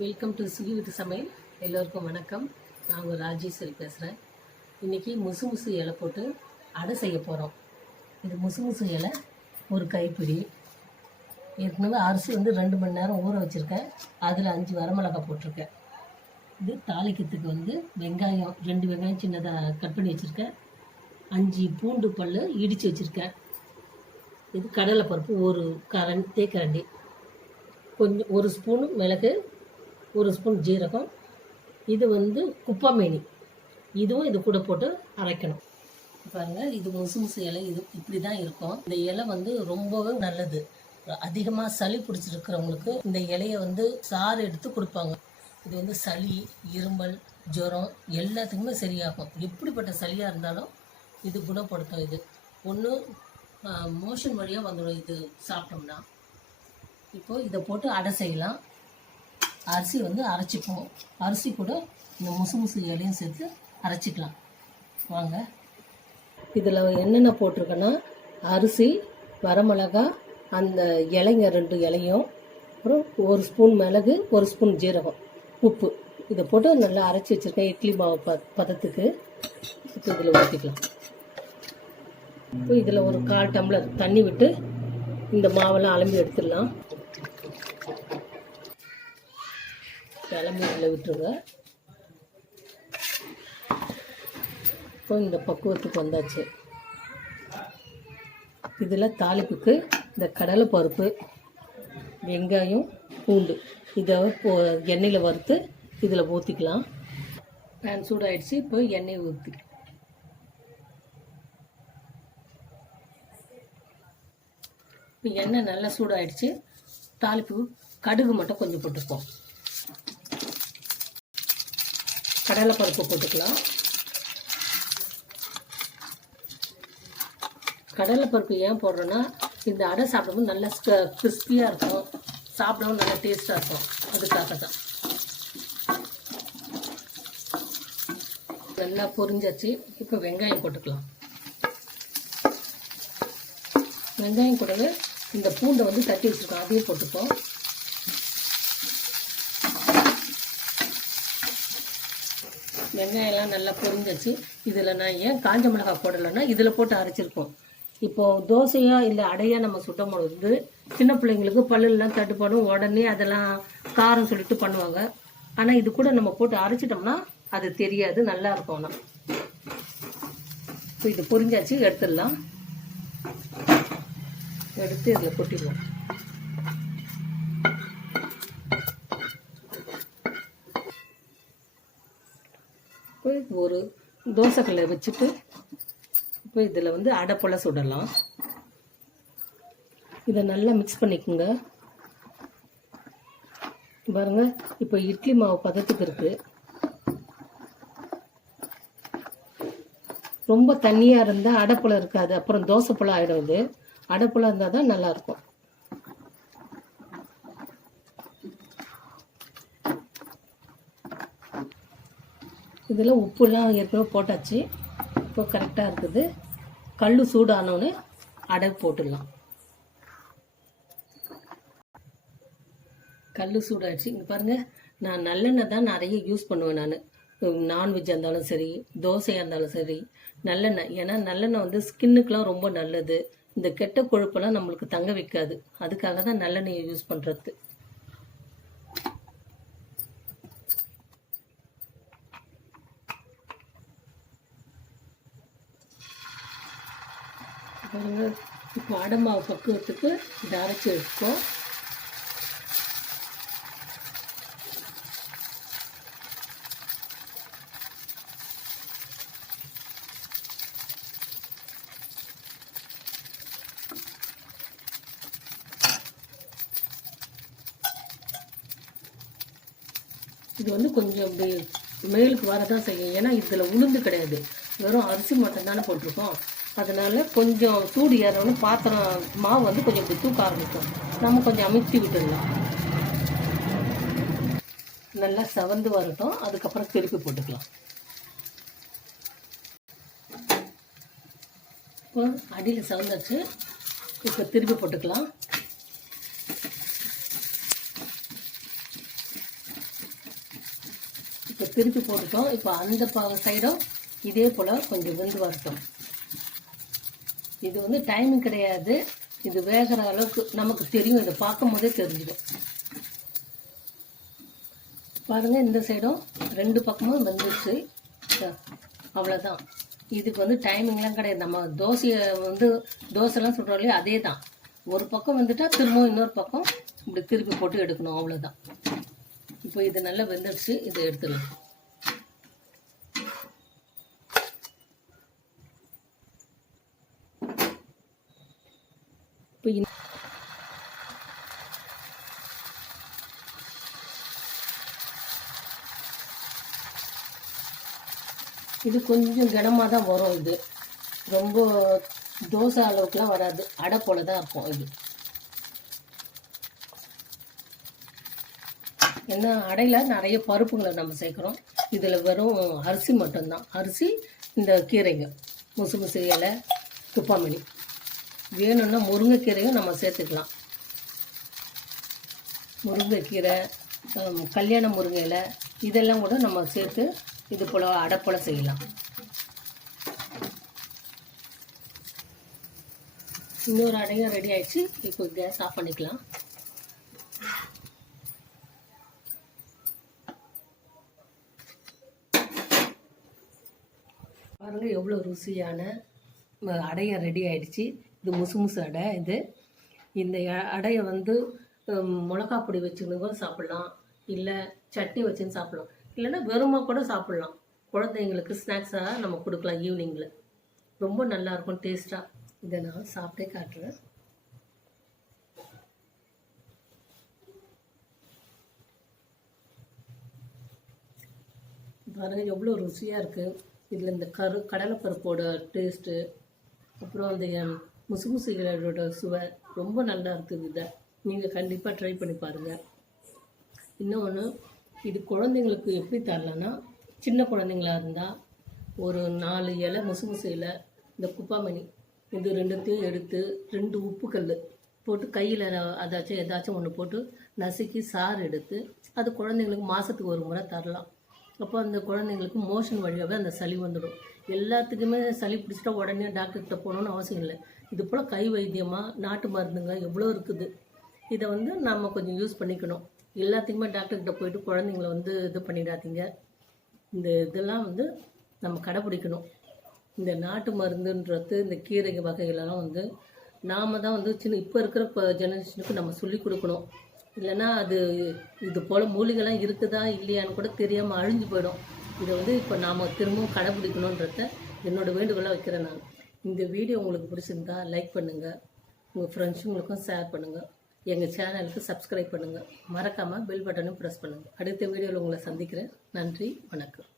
Welcome to Suki வீட்டு சமையல். எல்லோருக்கும் வணக்கம். நான் உங்கள் ராஜேஸ்வரி பேசுகிறேன். இன்றைக்கி முசு முசு இலை போட்டு அடை செய்ய போகிறோம். இது முசு முசு இலை ஒரு கைப்பிடி. ஏற்கனவே அரிசி 2 மணி நேரம் ஊற வச்சுருக்கேன். அதில் 5 வரமிளகாய் போட்டிருக்கேன். இது தாளிக்கிறதுக்கு வெங்காயம் 2 வெங்காயம் சின்னதாக கட் பண்ணி வச்சுருக்கேன். 5 பூண்டு பல் இடித்து வச்சுருக்கேன். இது கடலைப்பருப்பு ஒரு தேக்கரண்டி, கொஞ்சம் 1 ஸ்பூன் மிளகு, 1 ஸ்பூன் ஜீரகம். இது குப்பமேனி, இதுவும் இது கூட போட்டு அரைக்கணும். பாருங்கள், இது முசு முசு இலை. இது இப்படி தான் இருக்கும். இந்த இலை ரொம்பவே நல்லது. அதிகமாக சளி பிடிச்சிருக்கிறவங்களுக்கு இந்த இலையை சாறு எடுத்து கொடுப்பாங்க. இது சளி, இருமல், ஜுரம் எல்லாத்துக்குமே சரியாகும். எப்படிப்பட்ட சளியாக இருந்தாலும் இது குணப்படுத்தும். இது ஒன்று மோஷன் வழியாக வந்துடும் இது சாப்பிட்டோம்னா. இப்போது இதை போட்டு அடை செய்யலாம். அரிசி அரைச்சிப்போம். அரிசி கூட இந்த முசு முசு இலையும் சேர்த்து அரைச்சிக்கலாம். வாங்க. இதில் என்னென்ன போட்டிருக்கேன்னா, அரிசி, வரமிளகா, அந்த இலைங்க 2 இலையும், அப்புறம் 1 ஸ்பூன் மிளகு, 1 ஸ்பூன் ஜீரகம், உப்பு. இதை போட்டு நல்லா அரைச்சி வச்சுருக்கேன் இட்லி மாவு பதத்துக்கு. இப்போ இதில் ஊற்றிக்கலாம். இப்போ இதில் ஒரு 1/4 டம்ளர் தண்ணி விட்டு இந்த மாவெல்லாம் அலம்பி எடுத்துடலாம். கிளம்பி இதில் விட்டுருங்க. இப்போ இந்த பக்குவத்துக்கு வந்தாச்சு. இதில் தாளிப்புக்கு இந்த கடலைப்பருப்பு, வெங்காயம், பூண்டு இதை எண்ணெயில் வறுத்து இதில் ஊற்றிக்கலாம். பேன் சூடாகிடுச்சு. இப்போ எண்ணெய் ஊற்றி இப்போ எண்ணெய் நல்லா சூடாகிடுச்சு. தாளிப்பு கடுகு மட்டும் கொஞ்சம் போட்டுப்போம். கடலைப்பருப்பு போட்டுக்கலாம். கடலைப்பருப்பு ஏன் போடுறோன்னா, இந்த அடை சாப்பிடும்போது நல்லா கிறிஸ்பியாக இருக்கும், சாப்பிடவும் நல்லா டேஸ்ட்டாக இருக்கும். அதுக்காக தான். நல்லா பொரிஞ்சாச்சு. இப்போ வெங்காயம் போட்டுக்கலாம். வெங்காயம் கூடவே இந்த பூண்டை தட்டி வச்சுருக்கோம், அதையும் போட்டுப்போம். வெங்காயம்லாம் நல்லா பொரிஞ்சிச்சு. இதில் நான் ஏன் காஞ்ச மிளகாய் போடலைன்னா, இதில் போட்டு அரைச்சிருக்கோம். இப்போது தோசையா இல்லை அடையாக நம்ம சுட்டும் பொழுது சின்ன பிள்ளைங்களுக்கு பல்லுலாம் தட்டுப்படும், உடனே அதெல்லாம் காரம் சொல்லிட்டு பண்ணுவாங்க. ஆனால் இது கூட நம்ம போட்டு அரைச்சிட்டோம்னா அது தெரியாது, நல்லா இருக்கும். ஆனால் இப்போ இது பொரிஞ்சாச்சு, எடுத்துடலாம். எடுத்து இதில் கொட்டிடுவோம். ஒரு தோசைக்கல்லை வச்சுட்டு இப்போ இதில் அடை போல சுடலாம். இதை நல்லா மிக்ஸ் பண்ணிக்கோங்க. பாருங்க, இப்போ இட்லி மாவு பதத்துக்கு இருக்கு. ரொம்ப தண்ணியாக இருந்தால் அடை போல இருக்காது, அப்புறம் தோசை போல ஆகிடும். இது அடை போல இருந்தால் தான் நல்லா இருக்கும். இதில் உப்புலாம் ஏற்கனவே போட்டாச்சு. இப்போ கரெக்டாக இருக்குது. கல் சூடானோன்னு அடை போட்டுடலாம். கல் சூடாச்சு. இங்கே பாருங்கள், நான் நல்லெண்ணெய் தான் நிறைய யூஸ் பண்ணுவேன். நான் நான்வெஜ்ஜாக இருந்தாலும் சரி, தோசையாக இருந்தாலும் சரி, நல்லெண்ணெய். ஏன்னா நல்லெண்ணெய் ஸ்கின்னுக்கெலாம் ரொம்ப நல்லது. இந்த கெட்ட கொழுப்பெல்லாம் நம்மளுக்கு தங்க வைக்காது. அதுக்காக தான் நல்லெண்ணெயை யூஸ் பண்ணுறது. பாருங்க, இப்போ அடை மாவு பக்குவத்துக்கு இதை அரைச்சி எடுத்துக்கோம். இது கொஞ்சம் அப்படி மேலுக்கு வரதான் செய்யும். ஏன்னா இதில் உளுந்து கிடையாது, வெறும் அரிசி மட்டும் தானே போட்டிருக்கோம். அதனால கொஞ்சம் சூடு ஏறணும்னு பாத்திரம் மாவு கொஞ்சம் இப்படி தூக்க ஆரம்பிக்கும். நம்ம கொஞ்சம் அமுத்தி விட்டுடலாம். நல்லா செவந்து வரட்டும், அதுக்கப்புறம் திருப்பி போட்டுக்கலாம். இப்போ அடியில் செவந்தாச்சு. இப்போ திருப்பி போட்டுக்கலாம். திருப்பி போட்டுட்டோம். இப்போ அந்த சைடும் இதே போல் கொஞ்சம் வெந்து வரட்டும். இது வந்து டைமிங் கிடையாது, இது வேகிற அளவுக்கு நமக்கு தெரியும், இதை பார்க்கும் போதே தெரிஞ்சிடும். பாருங்கள், இந்த சைடும் 2 பக்கமும் வெந்துருச்சு. அவ்வளோதான். இதுக்கு வந்து டைமிங்லாம் கிடையாது. நம்ம தோசைலாம் சுடுறோம் இல்லையா, அதே தான். ஒரு பக்கம் வந்துட்டால் திரும்பவும் இன்னொரு பக்கம் இப்படி திருப்பி போட்டு எடுக்கணும், அவ்வளோதான். இப்போ இது நல்லா வெந்துடுச்சு, இதை எடுத்துடலாம். இப்போ இது கொஞ்சம் கனமாக தான் வரும். இது ரொம்ப தோசை அளவுக்குலாம் வராது, அடை போல தான் இருக்கும் இது. ஏன்னா அடையில் நிறைய பருப்புங்களை நம்ம சேர்க்குறோம், இதில் வெறும் அரிசி மட்டும்தான். அரிசி, இந்த கீரைங்க, முசு இலை, குப்பாமணி, வேணும்னா முருங்கைக்கீரையும் நம்ம சேர்த்துக்கலாம். முருங்கைக்கீரை, கல்யாண முருங்கை இலை, இதெல்லாம் கூட நம்ம சேர்த்து இது போல் அடை போல் செய்யலாம். இன்னொரு அடையும் ரெடி ஆயிடுச்சு. இப்போ கேஸ் ஆஃப் பண்ணிக்கலாம். பாருங்கள், எவ்வளோ ருசியான அடையை ரெடி ஆயிடுச்சு. இது முசு அடை. இந்த அடையை வந்து மிளகா பொடி வச்சுன்னு கூட சாப்பிட்லாம், இல்லை சட்னி வச்சுன்னு சாப்பிட்லாம், இல்லைன்னா வெறுமா கூட சாப்பிட்லாம். குழந்தைங்களுக்கு ஸ்நாக்ஸாக நம்ம கொடுக்கலாம் ஈவினிங்கில். ரொம்ப நல்லாயிருக்கும் டேஸ்ட்டாக. இதை நான் சாப்பிட்டே காட்டுறேன். பாருங்கள், எவ்வளோ ருசியாக இருக்குது. இதில் இந்த கடலைப்பருப்போட டேஸ்ட்டு, அப்புறம் அந்த முசுமுசுகளோட சுவை ரொம்ப நல்லா இருக்குது. இதை நீங்கள் கண்டிப்பாக ட்ரை பண்ணி பாருங்கள். இன்னொன்று, இது குழந்தைங்களுக்கு எப்படி தரலான்னா, சின்ன குழந்தைங்களா இருந்தால் ஒரு 4 இலை முசு இலை, இந்த குப்பாமணி, இது 2த்தையும் எடுத்து 2 உப்புக்கல் போட்டு கையில் ஏதாச்சும் ஒன்று போட்டு நசுக்கி சாறு எடுத்து அது குழந்தைங்களுக்கு மாதத்துக்கு ஒரு முறை தரலாம். அப்போ அந்த குழந்தைங்களுக்கு மோஷன் வழியாகவே அந்த சளி வந்துடும். எல்லாத்துக்குமே சளி பிடிச்சிட்டா உடனே டாக்டர்கிட்ட போகணுன்னு அவசியம் இல்லை. இது போல் கை வைத்தியமாக நாட்டு மருந்துங்க எவ்வளோ இருக்குது. இதை வந்து நம்ம கொஞ்சம் யூஸ் பண்ணிக்கணும். எல்லாத்துக்குமே டாக்டர்கிட்ட போயிட்டு குழந்தைங்கள வந்து இது பண்ணிடாதீங்க. இதெல்லாம் வந்து நம்ம கடைப்பிடிக்கணும். இந்த நாட்டு மருந்துன்றது, இந்த கீரை வகைகளெல்லாம் வந்து நாம் தான் வந்து இப்போ இருக்கிற ஜெனரேஷனுக்கு நம்ம சொல்லி கொடுக்கணும். இல்லைன்னா இது போல் மூலிகைலாம் இருக்குதா இல்லையான்னு கூட தெரியாமல் அழிஞ்சு போயிடும். இதை வந்து இப்போ நாம் திரும்பவும் கடைப்பிடிக்கணுன்றத என்னோடய வேண்டுகோளாக வைக்கிறேன் நான். இந்த வீடியோ உங்களுக்கு பிடிச்சிருந்தா லைக் பண்ணுங்கள், உங்கள் ஃப்ரெண்ட்ஸுங்களுக்கும் ஷேர் பண்ணுங்கள், எங்கள் சேனலுக்கு சப்ஸ்கிரைப் பண்ணுங்கள், மறக்காமல் பெல் பட்டனும் ப்ரெஸ் பண்ணுங்கள். அடுத்த வீடியோவில் உங்களை சந்திக்கிறேன். நன்றி, வணக்கம்.